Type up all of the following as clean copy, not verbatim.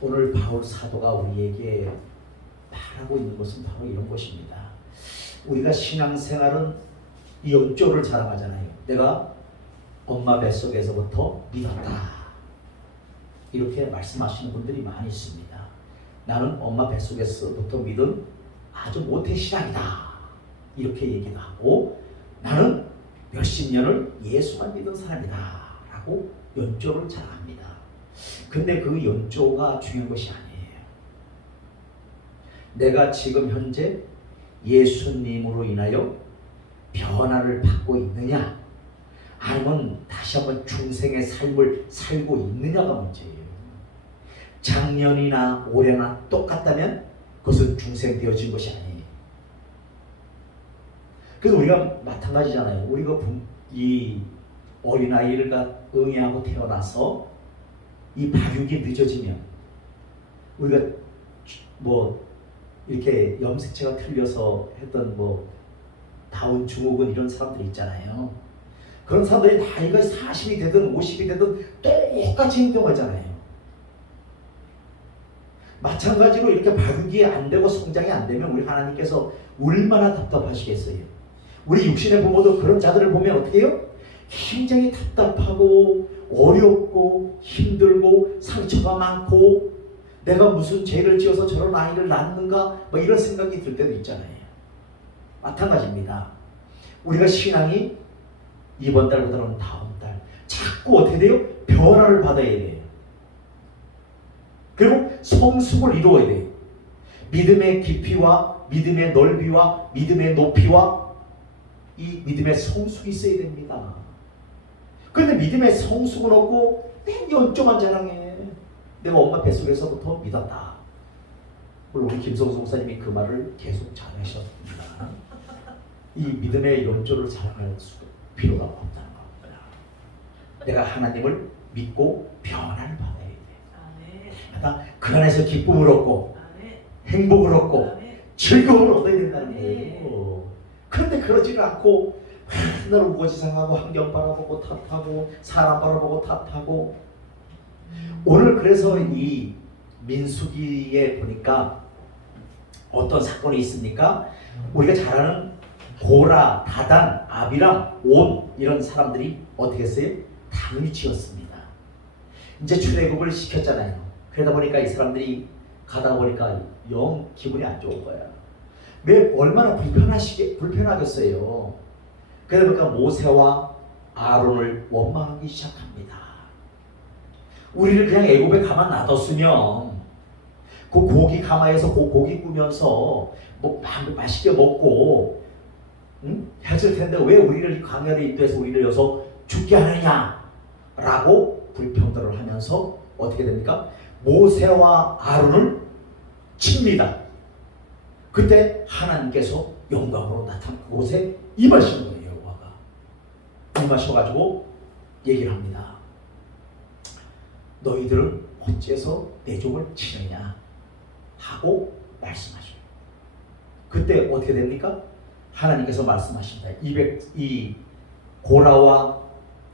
오늘 바울 사도가 우리에게 말하고 있는 것은 바로 이런 것입니다. 우리가 신앙생활은 연조를 자랑하잖아요. 내가 엄마 뱃속에서부터 믿었다. 이렇게 말씀하시는 분들이 많이 있습니다. 나는 엄마 뱃속에서부터 믿은 아주 모태신앙이다. 이렇게 얘기도 하고, 나는 몇십 년을 예수만 믿은 사람이다. 라고 연조를 자랑합니다. 근데 그 연조가 중요한 것이 아니에요. 내가 지금 현재 예수님으로 인하여 변화를 받고 있느냐, 아니면 다시 한번 중생의 삶을 살고 있느냐가 문제예요. 작년이나 올해나 똑같다면 그것은 중생되어진 것이 아니에요. 그래서 우리가 마찬가지잖아요. 우리가 이 어린아이를 응애하고 태어나서 이 발육이 늦어지면, 우리가 뭐 이렇게 염색체가 틀려서 했던 뭐 다운 증후군 이런 사람들이 있잖아요. 그런 사람들이 나이가 40이 되든 50이 되든 똑같이 행동하잖아요. 마찬가지로 이렇게 발육이 안 되고 성장이 안 되면 우리 하나님께서 얼마나 답답하시겠어요. 우리 육신의 부모도 그런 자들을 보면 어떻게 해요? 굉장히 답답하고 어렵고 힘들고 상처가 많고, 내가 무슨 죄를 지어서 저런 아이를 낳는가 뭐 이런 생각이 들 때도 있잖아요. 마찬가지입니다. 우리가 신앙이 이번 달보다는 다음 달 자꾸 어떻게 돼요? 변화를 받아야 돼요. 그리고 성숙을 이루어야 돼요. 믿음의 깊이와 믿음의 넓이와 믿음의 높이와 이 믿음의 성숙이 있어야 됩니다. 그런데 믿음의 성숙은 없고 맨 연조만 자랑해. 내가 엄마 뱃속에서부터 믿었다. 물론 우리 김성수 목사님이 그 말을 계속 자랑하셨습니다. 이 믿음의 연조를 자랑할 필요가 없다는 겁니다. 내가 하나님을 믿고 변화를 받아야 돼. 그 안에서 기쁨을 얻고 행복을 얻고 즐거움을 얻어야 된다는 거예요. 그런데 그러지를 않고 맨날 우거지상하고 환경 바라보고 탓하고 사람 바라보고 탓하고. 오늘 그래서 이 민수기에 보니까 어떤 사건이 있습니까? 우리가 잘 아는 고라, 다단, 아비람, 온 이런 사람들이 어떻게 했어요? 당을 지었습니다. 이제 출애굽을 시켰잖아요. 그러다 보니까 이 사람들이 가다 보니까 영 기분이 안 좋은 거야. 왜 얼마나 불편하겠어요. 그러다 보니까 모세와 아론을 원망하기 시작합니다. 우리를 그냥 애굽에 가만 놔뒀으면 그 고기 가마에서 그 고기 구면서 뭐 맛있게 먹고 했을 텐데 왜 우리를 광야로 인도해서 우리를 여기서 죽게 하느냐라고 불평들을 하면서 어떻게 됩니까? 모세와 아론을 칩니다. 그때 하나님께서 영광으로 나타난 곳에 임하신 거예요. 여호와가 임하셔가지고 얘기를 합니다. 너희들은 어째서 내 종을 치느냐 하고 말씀하셔요. 그때 어떻게 됩니까? 하나님께서 말씀하십니다. 이 고라와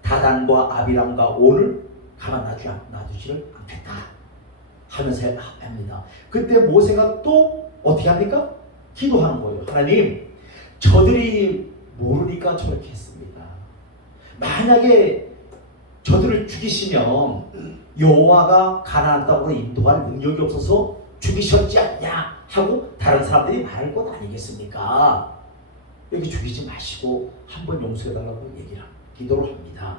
다단과 아비람과 온을 가만 놔두지를 않겠다 하면서 합니다. 그때 모세가 또 어떻게 합니까? 기도하는 거예요. 하나님, 저들이 모르니까 저렇게 했습니다. 만약에 저들을 죽이시면 여호와가 가나안 땅으로 인도할 능력이 없어서 죽이셨지 않냐 하고 다른 사람들이 말할 것 아니겠습니까? 여기 죽이지 마시고 한번 용서해달라고 기도를 합니다.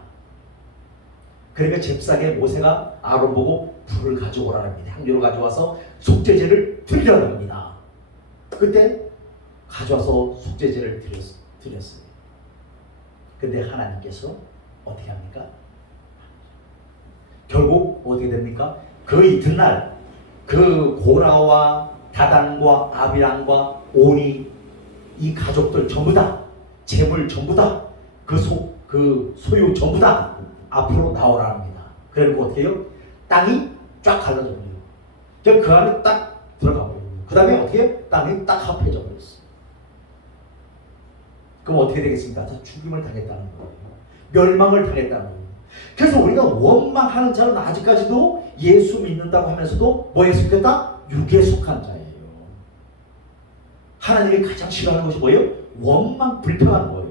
그러니까 잽싸게 모세가 아론 보고 불을 가져오라는 겁니다. 향료를 가져와서 속죄제를 드리라는 겁니다. 그때 가져와서 속죄제를 드렸어요. 근데 하나님께서 어떻게 합니까? 결국 어떻게 됩니까? 그 이튿날 그 고라와 다단과 아비람과 온이 이 가족들 전부 다 재물 전부 다 그 소유 전부 다 앞으로 나오라 합니다. 그리고 어떻게 해요? 땅이 쫙 갈라져 버려요. 그 안에 딱 들어가 버려요. 그 다음에 어떻게 해요? 땅이 딱 합해져 버렸어요. 그럼 어떻게 되겠습니까? 다 죽임을 당했다는 거예요. 멸망을 당했다는 거예요. 그래서 우리가 원망하는 자는 아직까지도 예수 믿는다고 하면서도 뭐에 속했다? 육에 속한 자예요. 하나님이 가장 싫어하는 것이 뭐예요? 원망, 불평하는 거예요.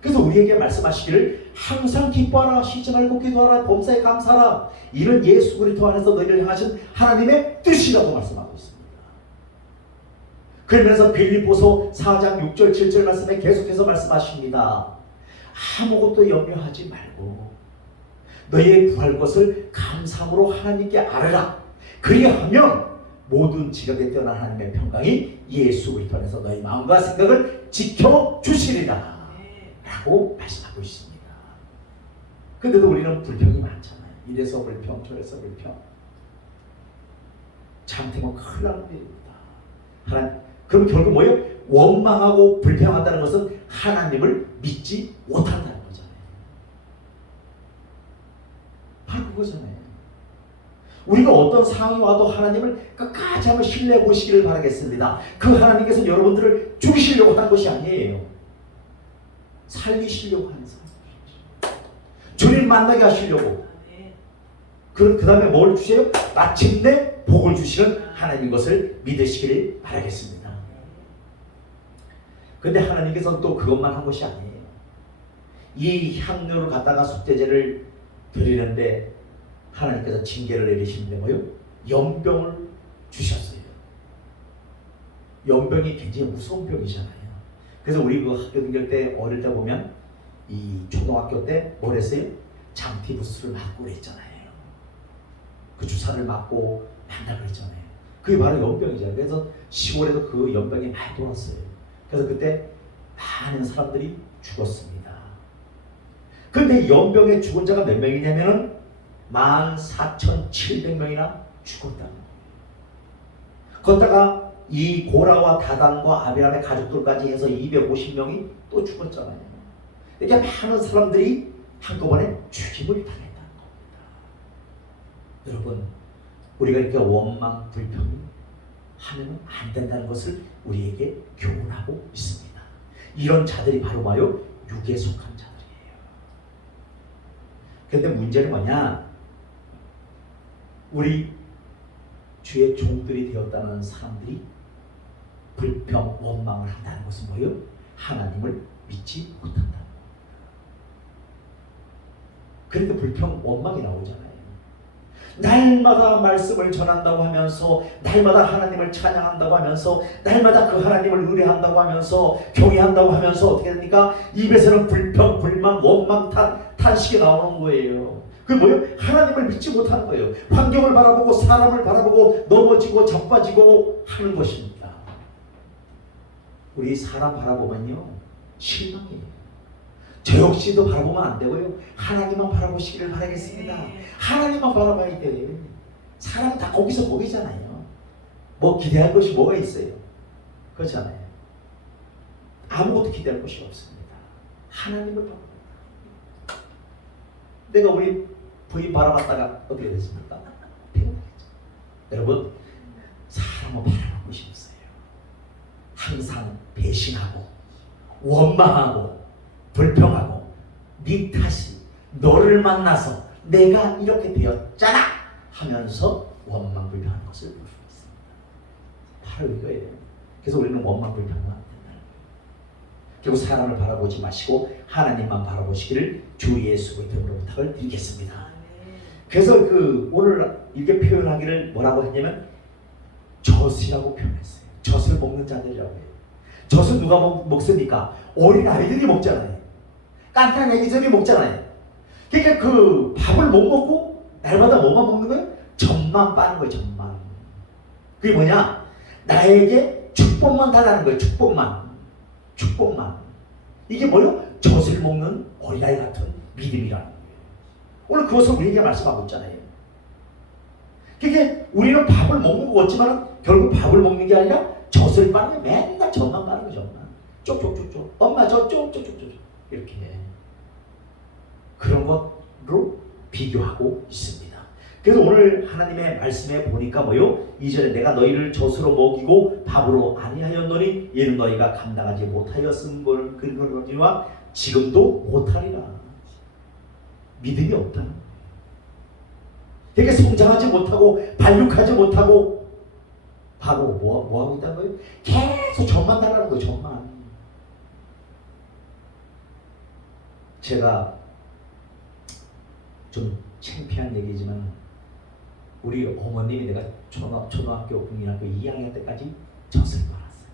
그래서 우리에게 말씀하시기를 항상 기뻐하라, 쉬지 말고 기도하라, 범사에 감사하라, 이는 예수 그리스도 안에서 너희를 향하신 하나님의 뜻이라고 말씀하고 있습니다. 그러면서 빌립보서 4장 6절 7절 말씀에 계속해서 말씀하십니다. 아무것도 염려하지 말고 너희의 구할 것을 감사함으로 하나님께 아뢰라. 그리하면 모든 지각에 뛰어난 하나님의 평강이 예수 그리스도 안에서 너희 마음과 생각을 지켜주시리라 라고 말씀하고 있습니다. 근데도 우리는 불평이 많잖아요. 이래서 불평, 저래서 불평. 잘못하면 큰일 나는 일입니다. 그럼 결국 뭐예요? 원망하고 불평한다는 것은 하나님을 믿지 못한다는 거잖아요. 바로 그거잖아요. 우리가 어떤 상황이 와도 하나님을 끝까지 한번 신뢰해 보시기를 바라겠습니다. 그 하나님께서 여러분들을 죽이시려고 하는 것이 아니에요. 살리시려고 하는 사람. 주님 만나게 하시려고. 그 다음에 뭘 주세요? 마침내 복을 주시는 하나님인 것을 믿으시기를 바라겠습니다. 근데 하나님께서는 또 그것만 한 것이 아니에요. 이 향료를 갖다가 속죄제를 드리는데 하나님께서 징계를 내리시는데 뭐요? 연병을 주셨어요. 연병이 굉장히 무서운 병이잖아요. 그래서 우리 그 학교 다닐 때 어릴 때 보면 이 초등학교 때 뭘 했어요? 장티부스를 맞고 그랬잖아요. 그 주사를 맞고 만나 그랬잖아요. 그게 바로 연병이잖아요. 그래서 시골에도 그 연병이 많이 돌았어요. 그래서 그때 많은 사람들이 죽었습니다. 그런데 연병에 죽은 자가 몇 명이냐면은 14,700명이나 죽었다는 거예요. 거기다가 이 고라와 다단과 아비람의 가족들까지 해서 250명이 또 죽었잖아요. 이렇게 많은 사람들이 한꺼번에 죽임을 당했다는 겁니다. 여러분, 우리가 이렇게 원망, 불평 하면 안 된다는 것을 우리에게 교훈하고 있습니다. 이런 자들이 바로 뭐요? 육에 속한 자들이에요. 그런데 문제는 뭐냐? 우리 주의 종들이 되었다는 사람들이 불평, 원망을 한다는 것은 뭐예요? 하나님을 믿지 못한다는 겁니다. 그러니까 불평, 원망이 나오잖아요. 날마다 말씀을 전한다고 하면서, 날마다 하나님을 찬양한다고 하면서, 날마다 그 하나님을 의뢰한다고 하면서, 경외한다고 하면서 어떻게 됩니까? 입에서는 불평, 불만, 원망, 탄식이 나오는 거예요. 그게 뭐예요? 하나님을 믿지 못하는 거예요. 환경을 바라보고 사람을 바라보고 넘어지고 자빠지고 하는 것입니다. 우리 사람 바라보면요, 실망이에요. 저 역시도 바라보면 안 되고요. 하나님만 바라보시기를 바라겠습니다. 하나님만 바라봐야 돼요. 사람은 다 거기서 거기잖아요. 뭐 기대할 것이 뭐가 있어요? 그렇잖아요. 아무것도 기대할 것이 없습니다. 하나님을 바라봅니다. 내가 우리 부인 바라봤다가 어떻게 됐습니까? 배고프겠죠. 여러분, 사람은 바라볼 것이 없어요. 항상 배신하고 원망하고 불평하고 네 탓이, 너를 만나서 내가 이렇게 되었잖아 하면서 원망 불평하는 것을 볼 수 있습니다. 바로 이거예요. 그래서 우리는 원망 불평하면 안 된다는 거예요. 결국 사람을 바라보지 마시고 하나님만 바라보시기를 주 예수 그리스도로 부탁을 드리겠습니다. 그래서 오늘 이렇게 표현하기를 뭐라고 했냐면 젖이라고 표현했어요. 젖을 먹는 자들이라고 해요. 젖은 누가 먹습니까? 어린 아이들이 먹잖아요. 깐깐한 애기들이 먹잖아요. 그러니까 그 밥을 못 먹고 날마다 뭐만 먹는 거예요? 젖만 빠는 거예요. 젖만. 그게 뭐냐? 나에게 축복만 달라는 거예요. 축복만. 이게 뭐예요? 젖을 먹는 어린아이 같은 믿음이라는 거예요. 오늘 그것을 우리에게 말씀하고 있잖아요. 그러니까 우리는 밥을 먹는 것 같지만 결국 밥을 먹는 게 아니라 젖을 빠는 게 맨날 젖만 빠는 거죠. 쪽쪽쪽쪽. 엄마 저 쪽쪽쪽쪽. 이렇게 그런 것으로 비교하고 있습니다. 그래서 오늘 하나님의 말씀에 보니까 뭐요? 이전에 내가 너희를 젖으로 먹이고 밥으로 아니하였노니 이는 너희가 감당하지 못하였음 그러거니와 지금도 못하리라. 믿음이 없다는 거예요. 그러니까 성장하지 못하고 발육하지 못하고 하고 뭐 하고 있다는 거예요? 계속 전만 달라는 거예요. 전만. 제가 좀 창피한 얘기지만 우리 어머님이 내가 초등학교 국민학교 2학년 때까지 젖을 빨았어요.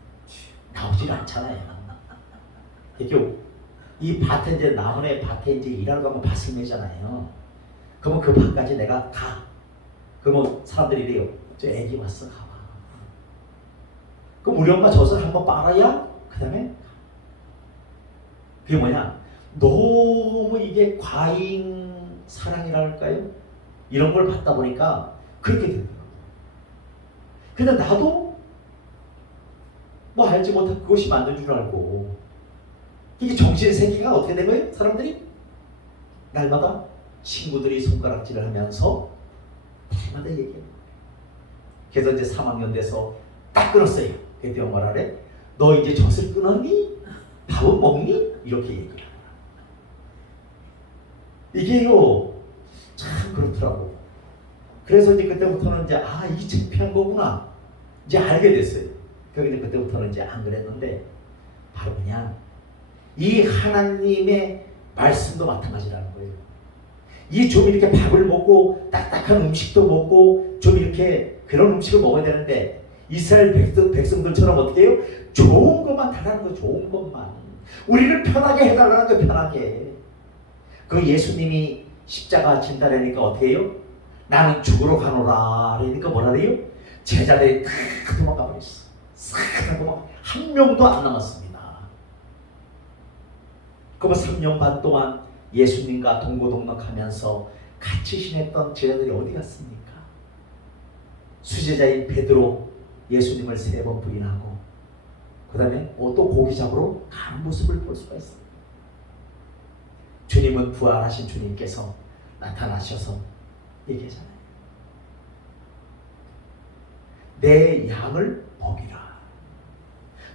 나오질 않잖아요. 이게 이 밭에 이제 나무에 밭에 이제 일하러 가면 밭을 매잖아요. 그러면 그 밭까지 내가 가. 그러면 사람들이 이래요. 저 애기 왔어, 가봐. 그럼 우리 엄마 젖을 한번 빨아야 그 다음에 그게 뭐냐? 너무 이게 과잉 사랑이랄까요? 이런 걸 받다 보니까 그렇게 되더라고요. 근데 나도 뭐 알지 못한 그것이 만든 줄 알고 이게 정신 세계가 어떻게 된 거예요? 사람들이 날마다 친구들이 손가락질을 하면서 날마다 얘기해요. 그래서 이제 3학년 돼서 딱 끊었어요. 그때 뭐라 그래? 너 이제 젖을 끊었니? 밥은 먹니? 이렇게 얘기해요. 이게요 참 그렇더라고. 그래서 이제 그때부터는 이제 이 창피한 거구나 이제 알게 됐어요. 그런데 그때부터는 이제 안 그랬는데 바로 그냥 이 하나님의 말씀도 마찬가지라는 거예요. 이 좀 이렇게 밥을 먹고 딱딱한 음식도 먹고 좀 이렇게 그런 음식을 먹어야 되는데 이스라엘 백성들처럼 어떻게 해요? 좋은 것만 달라는 거예요. 좋은 것만. 우리를 편하게 해달라는 거예요. 편하게. 그 예수님이 십자가 진다라니까 어떻게 해요? 나는 죽으러 가노라. 그러니까 뭐라 그래요? 제자들이 다 도망가 버렸어. 싹 도망가. 한 명도 안 남았습니다. 그럼 3년 반 동안 예수님과 동고동락하면서 같이 지냈던 제자들이 어디 갔습니까? 수제자인 베드로 예수님을 3번 부인하고 그 다음에 또 고기 잡으러 가는 모습을 볼 수가 있습니다. 주님은 부활하신 주님께서 나타나셔서 얘기하잖아요. 내 양을 먹이라.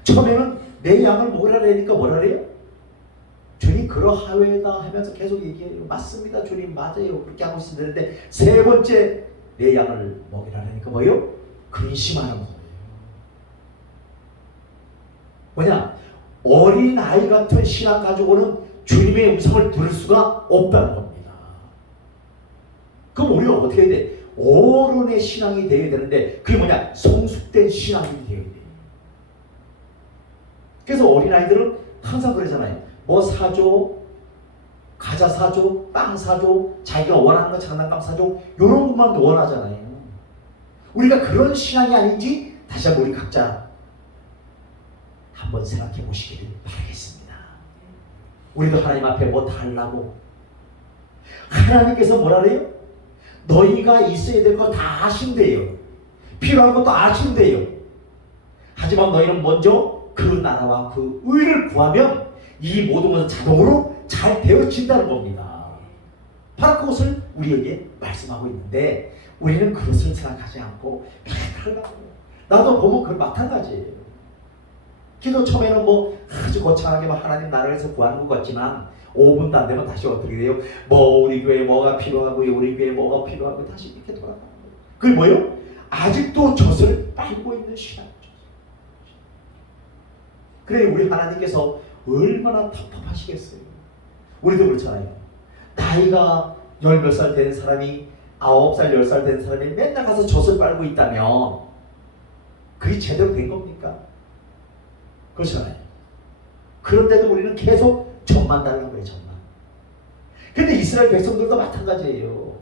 처음에는 내 양을 먹으라 그러니까 뭐라 그래요? 주님 그러하외다 하면서 계속 얘기해요. 맞습니다 주님 맞아요. 그렇게 하고 있었는데 3번째 내 양을 먹이라 그러니까 뭐예요? 근심하는 거예요. 뭐냐? 어린아이 같은 신앙 가지고는 주님의 음성을 들을 수가 없다는 겁니다. 그럼 우리가 어떻게 해야 돼? 어른의 신앙이 되어야 되는데 그게 뭐냐? 성숙된 신앙이 되어야 돼. 그래서 어린아이들은 항상 그러잖아요. 뭐 사줘? 과자 사줘? 빵 사줘? 자기가 원하는 거 장난감 사줘? 이런 것만 원하잖아요. 우리가 그런 신앙이 아닌지 다시 한번 우리 각자 한번 생각해 보시기를 바라겠습니다. 우리도 하나님 앞에 뭐 달라고 하나님께서 뭐라 그래요? 너희가 있어야 될 거 다 아신대요. 필요한 것도 아신대요. 하지만 너희는 먼저 그 나라와 그 의를 구하면 이 모든 것은 자동으로 잘 되어진다는 겁니다. 바로 그것을 우리에게 말씀하고 있는데 우리는 그것을 생각하지 않고 달라고. 나도 보면 그건 마찬가지예요. 기도 처음에는 뭐 아주 거창하게 하나님 나라를 위해서 구하는 것 같지만 5분도 안 되면 다시 어떻게 돼요? 뭐 우리 교회에 뭐가 필요하고 우리 교회에 뭐가 필요하고 다시 이렇게 돌아가는 거예요. 그게 뭐예요? 아직도 젖을 빨고 있는 신앙이죠. 그래 우리 하나님께서 얼마나 답답하시겠어요. 우리도 그렇잖아요. 나이가 10몇 살 된 사람이 9살 10살 된 사람이 맨날 가서 젖을 빨고 있다면 그게 제대로 된 겁니까? 그렇잖아요. 그런데도 우리는 계속 젖만 달라고 해요. 젖만. 근데 이스라엘 백성들도 마찬가지예요.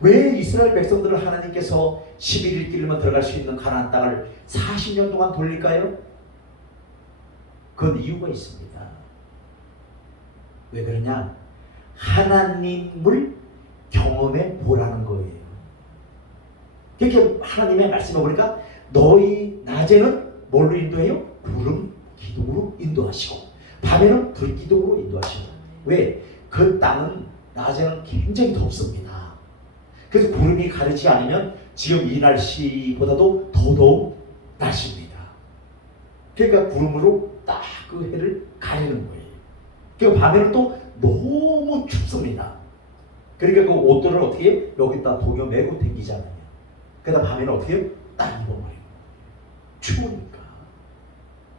왜 이스라엘 백성들을 하나님께서 11일 길만 들어갈 수 있는 가나안 땅을 40년 동안 돌릴까요? 그건 이유가 있습니다. 왜 그러냐? 하나님을 경험해 보라는 거예요. 그렇게 하나님의 말씀을 보니까 너희 낮에는 뭘로 인도해요? 구름 기둥으로 인도하시고 밤에는 불 기둥으로 인도하시고. 왜? 그 땅은 낮에는 굉장히 덥습니다. 그래서 구름이 가르지 않으면 지금 이 날씨보다도 더더욱 날씨입니다. 그러니까 구름으로 딱 그 해를 가리는 거예요. 그리고 밤에는 또 너무 춥습니다. 그러니까 그 옷들을 어떻게 해요? 여기다 동요 메고 댕기잖아요. 그다음 밤에는 어떻게 해요? 딱 입어버리고. 추우니까.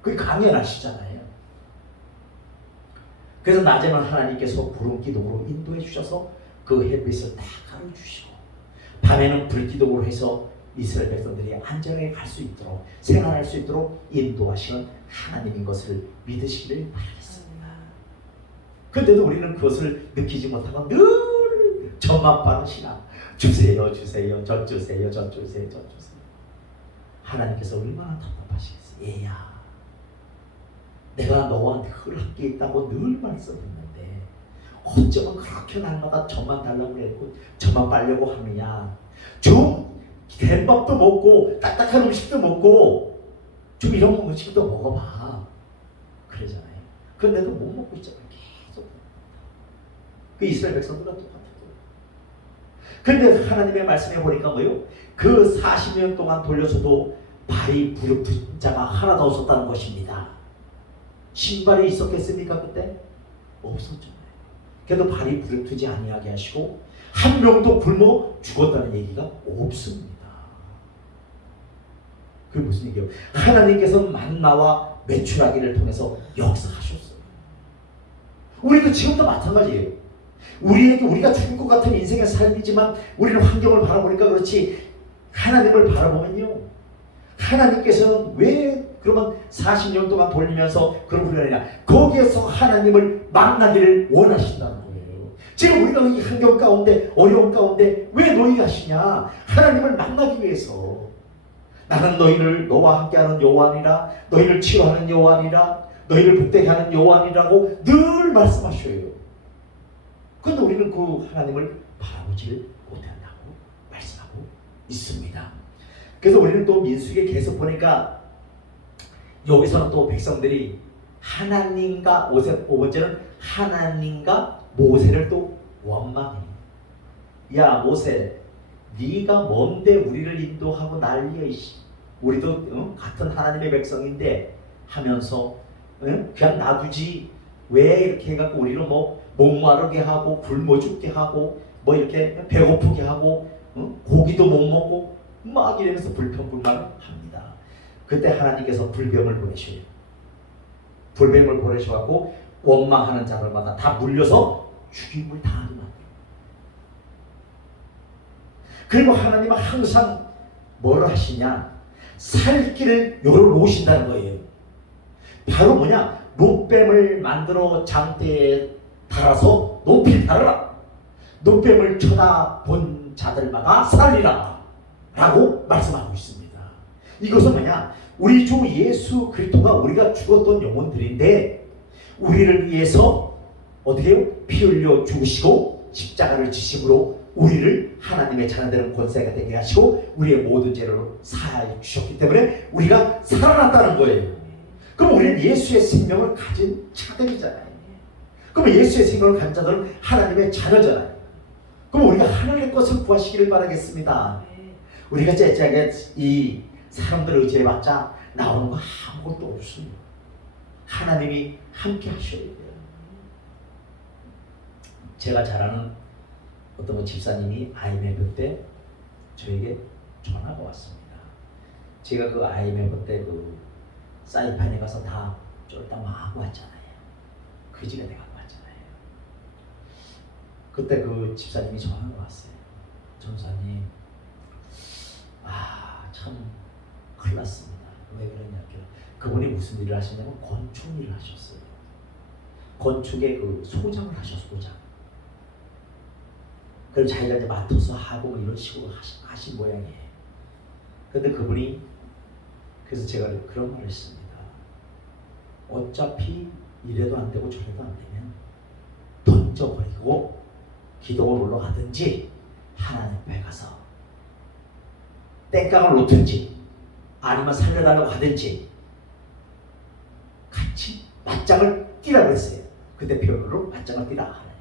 그게 강연하시잖아요. 그래서 낮에는 하나님께서 구름기둥으로 인도해 주셔서 그 햇빛을 다 가려주시고, 밤에는 불기둥으로 해서 이스라엘 백성들이 안전하게 갈 수 있도록, 생활할 수 있도록 인도하시는 하나님인 것을 믿으시기를 바라겠습니다. 그런데도 우리는 그것을 느끼지 못하고 늘 저만 바라시나, 주세요 주세요 저 주세요 저 주세요 저 주세요. 하나님께서 얼마나 답답하시겠어요. 얘야, 내가 너와 늘 함께 있다고 늘 말씀했는데 어쩌면 그렇게 날마다 저만 달라고 그랬고 저만 빨려고 하느냐. 좀 된 밥도 먹고 딱딱한 음식도 먹고 좀 이런 음식도 먹어봐 그러잖아요. 그런데도 못 먹고 있잖아요. 계속. 그 이스라엘 백성들과 똑같아요. 그런데 하나님의 말씀에 보니까 뭐요? 그 40년 동안 돌려서도 발이 부르픈 자가 하나도 없었다는 것입니다. 신발이 있었겠습니까 그때? 없었잖아요. 그래도 발이 부르트지 아니하게 하시고 한 명도 굶어 죽었다는 얘기가 없습니다. 그게 무슨 얘기예요? 하나님께서 만나와 메추라기를 통해서 역사하셨어요. 우리도 지금도 마찬가지예요. 우리가 죽을 것 같은 인생의 삶이지만 우리는 환경을 바라보니까 그렇지, 하나님을 바라보면요, 하나님께서는 왜 그러면 40년 동안 돌리면서 그런 훈련이냐, 거기에서 하나님을 만나기를 원하신다는 거예요. 지금 우리가 이 환경 가운데, 어려운 가운데 왜 노예하시냐? 하나님을 만나기 위해서. 나는 너와 함께하는 여호와니라, 너희를 치료하는 여호와니라, 너희를 복되게 하는 여호와니라고 늘 말씀하셔요. 그런데 우리는 그 하나님을 바라보지를 못한다고 말씀하고 있습니다. 그래서 우리는 또 민수기에 계속 보니까 여기서는 또 백성들이 하나님과 5번째는 하나님과 모세를 또 원망해요. 야 모세, 네가 뭔데 우리를 인도하고 난리야. 우리도 같은 하나님의 백성인데 하면서 그냥 놔두지 왜 이렇게 해갖고 우리를 뭐 목마르게 하고 굶어 죽게 하고 뭐 이렇게 배고프게 하고 고기도 못 먹고 막 이러면서 불평불만을 합니다. 그때 하나님께서 불뱀을 보내셔요. 불뱀을 보내셔갖고 원망하는 자들마다 다 물려서 죽임을 당하게 만들어요. 그리고 하나님은 항상 뭘 하시냐, 살 길을 열어놓으신다는 거예요. 바로 뭐냐, 노뱀을 만들어 장대에 달아서 높이 달아라. 노뱀을 쳐다본 자들마다 살리라 라고 말씀하고 있습니다. 이것은 뭐냐, 우리 주 예수 그리스도가 우리가 죽었던 영혼들인데 우리를 위해서 어떻게 해요? 피 흘려 죽으시고 십자가를 지심으로 우리를 하나님의 자녀되는 권세가 되게 하시고 우리의 모든 죄를 사하여 주셨기 때문에 우리가 살아났다는 거예요. 그럼 우리는 예수의 생명을 가진 자들이잖아요. 그럼 예수의 생명을 가진 자들은 하나님의 자녀잖아요. 그럼 우리가 하나님의 것을 구하시기를 바라겠습니다. 우리가 째째하게 이 사람들을 의지해봤자 나오는 거 아무것도 없습니다. 하나님이 함께 하셔야 돼요. 제가 잘 아는 어떤 집사님이 IMF 때 저에게 전화가 왔습니다. 제가 그 IMF 때 그 사이판에 가서 다 쫄딱 하고 왔잖아요. 그 집에 내가 왔잖아요. 그때 그 집사님이 전화가 왔어요. 전사님, 참 큰일 났습니다. 왜 그러냐. 그분이 무슨 일을 하셨냐면 건축 일을 하셨어요. 건축의 그 소장을 하셨어요. 소장. 그럼 자기가 이제 맡아서 하고 뭐 이런 식으로 하신 모양이에요. 근데 그분이, 그래서 제가 그런 말을 했습니다. 어차피 이래도 안 되고 저래도 안 되면 던져버리고 기도를 올라가든지 하나님 앞에 가서 땡깡을 놓든지 아니면 살려달라고 하든지 같이 맞짱을 뛰라고 했어요. 그때 표현으로 맞짱을 뛰라 하나님.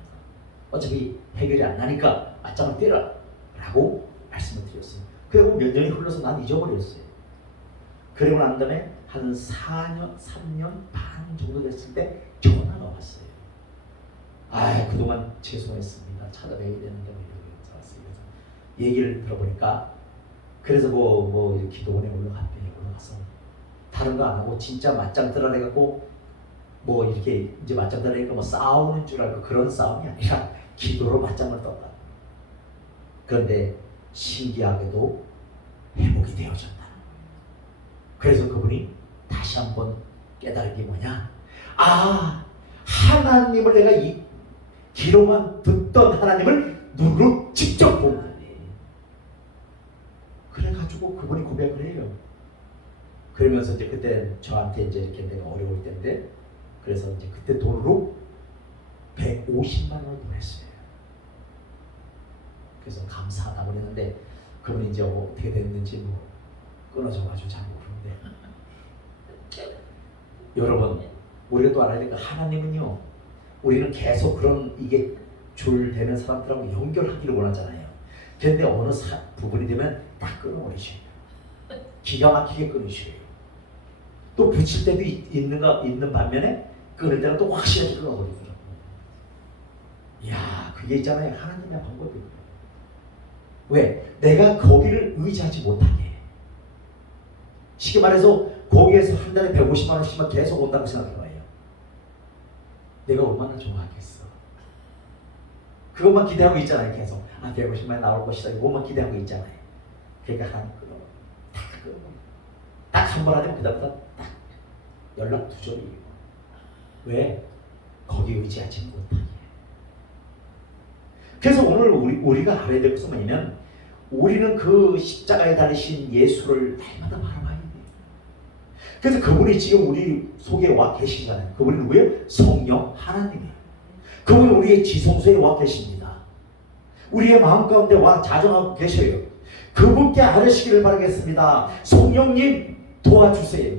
어차피 해결이 안 나니까 맞짱을 뛰라 라고 말씀을 드렸어요. 그리고 몇 년이 흘러서 난 잊어버렸어요. 그리고 난 다음에 한 4년, 3년 반 정도 됐을 때 전화가 왔어요. 그동안 죄송했습니다. 찾아뵈야 되는데 뭐 이러면서 왔어요. 그래서 얘기를 들어보니까 그래서 뭐 기도원에 올라갔대요. 올라가서 다른 거 안 하고 진짜 맞짱 들어내갖고 뭐 이렇게 이제 맞짱 들어내니까 뭐 싸우는 줄 알고 그런 싸움이 아니라 기도로 맞짱을 떴다. 그런데 신기하게도 회복이 되어졌다. 그래서 그분이 다시 한번 깨달은 게 뭐냐? 하나님을 내가 이 귀로만 듣던 하나님을 눈으로 직접 보고 그래가지고 그분이 고백을 해요. 그러면서 이제 그때 저한테 이제 이렇게 내가 어려울 때인데 그래서 이제 그때 돈으로 150만 원을 보냈어요. 그래서 감사하다고 그랬는데 그분이 이제 어떻게 됐는지 뭐 끊어져가지고 잘 모르는데 여러분 우리가 또 알아야 될 거 하나님은요 우리는 계속 그런 이게 줄 되는 사람들하고 연결하기를 원하잖아요. 그런데 어느 부분이 되면 딱 끊어버리셔요. 기가 막히게 끊으셔요. 또 붙일 때도 있는 반면에 끊을 때는 또 확실하게 끊어버리더라고요. 이야 그게 있잖아요. 하나님의 방법이에요. 왜? 내가 거기를 의지하지 못하게 쉽게 말해서 거기에서 한 달에 150만 원씩만 계속 온다고 생각해봐요. 내가 얼마나 좋아하겠어. 그것만 기대하고 있잖아요. 계속 150만 원 나올 것이다. 이것만 기대하고 있잖아요. 그러니까 하나님 딱 한 번 하면 그다음부터 딱 연락 두절이에요. 왜? 거기 의지하지 못하게. 그래서 오늘 우리가 알아야 될 것은 뭐냐면 우리는 그 십자가에 달리신 예수를 날마다 바라봐야 돼요. 그래서 그분이 지금 우리 속에 와 계시잖아요. 그분이 누구예요? 성령 하나님이에요. 그분은 우리의 지성소에 와 계십니다. 우리의 마음 가운데 와 자정하고 계셔요. 그분께 아뢰시기를 바라겠습니다. 성령님 도와주세요.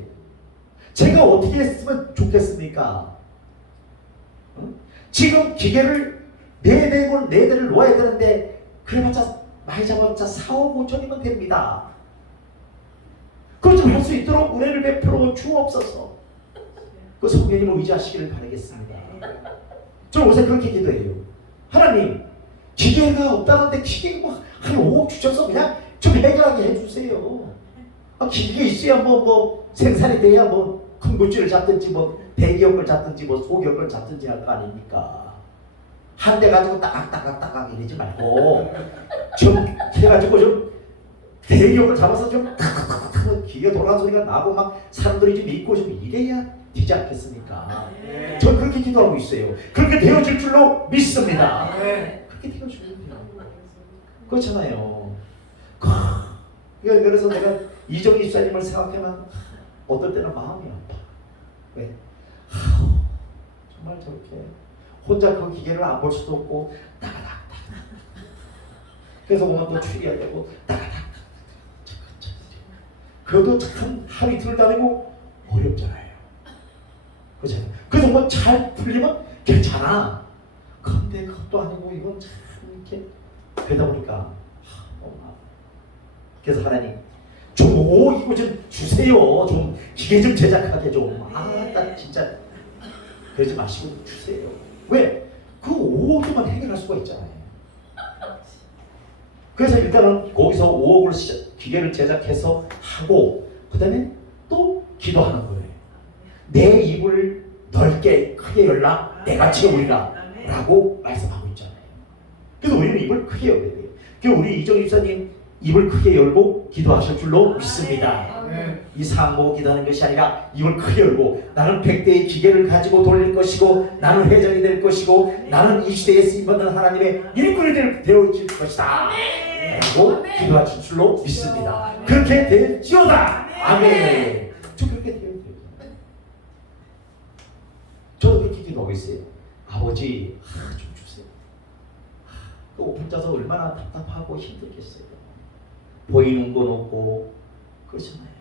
제가 어떻게 했으면 좋겠습니까? 지금 기계를 4대를 놓아야 되는데 그래봤자 많이 잡았자 4, 5천이면 됩니다. 그걸 좀 할 수 있도록 은혜를 베풀어 주옵소서. 그 성령님을 의지하시기를 바라겠습니다. 저는 요새 그렇게 기도해요. 하나님 기계가 없다는데 기계 한 5억 주셔서 그냥 좀 해결하게 해주세요. 기계가 있어야 뭐 생산이 돼야 뭐 큰 물질을 잡든지 뭐 대기업을 잡든지 뭐 소기업을 잡든지 할 거 아닙니까? 한 대 가지고 따각따각 이러지 말고 좀 해가지고 좀 대기업을 잡아서 좀 기계 돌아가는 소리가 나고 막 사람들이 좀 믿고 좀 이래야 되지 않겠습니까? 전 그렇게 기도하고 있어요. 그렇게 되어질 줄로 믿습니다. 그렇게 되어지면 돼요. 그렇잖아요. 그래서 내가 이정희 집사님을 생각하면 어떨 때는 마음이 아파. 왜? 정말 저렇게 혼자 그 기계를 안 볼 수도 없고 따가닥 그래서 오늘 또 추리하려고 따가닥 그것도 참 하루 이틀 다니고 어렵잖아요. 그렇잖아요. 그래서 뭐 잘 풀리면 괜찮아. 근데 그것도 아니고 이건 참 이렇게 그러다 보니까 그래서 하나님 좀 이거 좀 주세요. 좀 기계 좀 제작하게 좀. 딱 진짜 그러지 마시고 주세요. 왜? 그 5억만 해결할 수가 있잖아요. 그래서 일단은 거기서 5억을 기계를 제작해서 하고 그 다음에 또 기도하는 거예요. 내 입을 넓게 크게 열라 내가 채우리라 라고 말씀하고 있잖아요. 그래서 우리는 입을 크게 열어야 돼요. 그래서 우리 이정희 집사님 입을 크게 열고 기도하실 줄로 믿습니다. 이 상보 기도하는 것이 아니라 입을 크게 열고 나는 100대의 기계를 가지고 돌릴 것이고 나는 회장이 될 것이고 나는 이 시대에 쓰임받는 하나님의 일꾼이 되어질 것이다 라고 기도하실 줄로 믿습니다. 그렇게 될지어다. 아멘. 저 그렇게 되어야 돼요. 저도 그렇게 기도하고 있어요. 아버지 좀 주세요. 그 혼자서 얼마나 답답하고 힘들겠어요. 보이는 건 없고 그렇잖아요.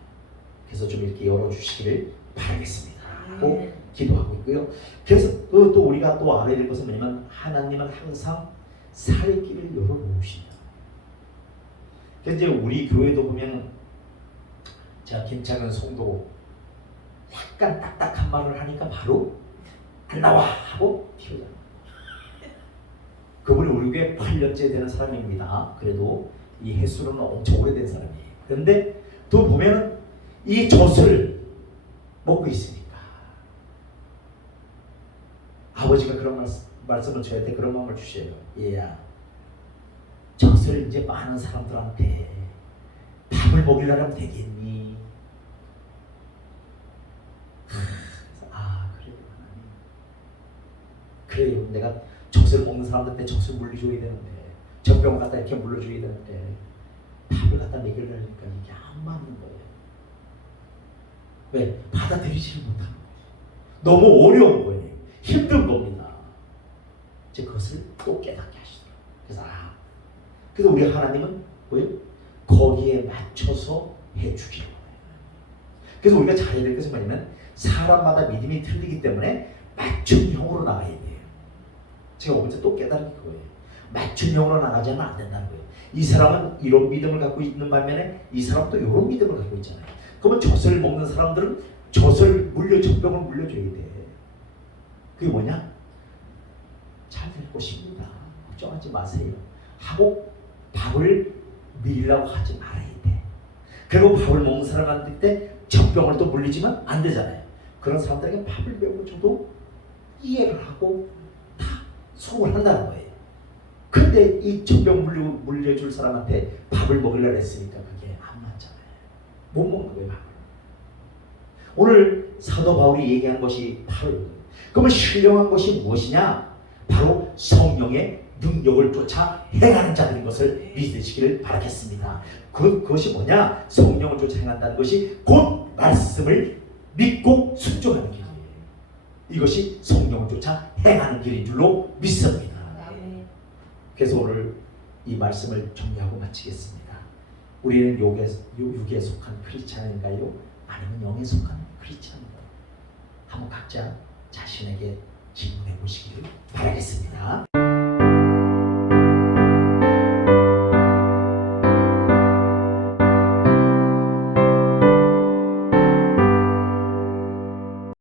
그래서 좀 이렇게 열어주시기를 바라겠습니다 하고 기도하고 있고요. 그래서 또 우리가 또 알아야 될 것은 뭐냐면 하나님은 항상 살 길을 열어놓으신다. 그래서 이제 우리 교회도 보면 제가 김창현 성도 약간 딱딱한 말을 하니까 바로 안 나와 하고 튀어나와요. 교육에 8년째 되는 사람입니다. 그래도 이 횟수로는 엄청 오래된 사람이에요. 그런데 또 보면 이 젖을 먹고 있으니까 아버지가 그런 말씀을 저한테 그런 마음을 주셔요. 얘야, 젖을 이제 많은 사람들한테 밥을 먹이려면 되겠니? 그래요. 내가 젖을 먹는 사람들한테 젖을 물려줘야 되는데, 젖병을 갖다 이렇게 물려줘야 되는데 밥을 갖다 먹이려니까 이게 안 맞는 거예요. 왜? 받아들이지를 못하는 거예요. 너무 어려운 거예요. 힘든 겁니다. 이제 그것을 또 깨닫게 하시더라고요. 그래서 우리 하나님은 뭐예요? 거기에 맞춰서 해주기로 해요. 그래서 우리가 잘해야 될 것은 뭐냐면 사람마다 믿음이 틀리기 때문에 맞춤형으로 나가야 돼요. 제가 어제 또 깨달은 게 그거예요. 맞춤형으로 나가자면 안 된다는 거예요. 이 사람은 이런 믿음을 갖고 있는 반면에 이 사람도 이런 믿음을 갖고 있잖아요. 그러면 젖을 먹는 사람들은 젖병을 물려줘야 돼. 그게 뭐냐? 잘 될 것입니다. 걱정하지 마세요. 하고 밥을 밀려고 하지 말아야 돼. 그리고 밥을 먹는 사람한테 젖병을 또 물리지만 안 되잖아요. 그런 사람들에게 밥을 먹여줘도 이해를 하고 다 수긍을 한다는 거예요. 근데 이 젖병 물려줄 사람한테 밥을 먹이려고 했으니까 그게 안 맞잖아요. 못 먹는 거예요, 밥을. 오늘 사도 바울이 얘기한 것이 바로 이거예요. 그러면 신령한 것이 무엇이냐? 바로 성령의 능력을 쫓아 행하는 자들인 것을 믿으시기를 바라겠습니다. 그것이 뭐냐? 성령을 쫓아 행한다는 것이 곧 말씀을 믿고 순종하는 길이에요. 이것이 성령을 쫓아 행하는 길인 줄로 믿습니다. 그래서 오늘 이 말씀을 정리하고 마치겠습니다. 우리는 육에 속한 크리스찬인가요? 아니면 영에 속한 크리스찬인가요? 한번 각자 자신에게 질문해 보시기를 바라겠습니다.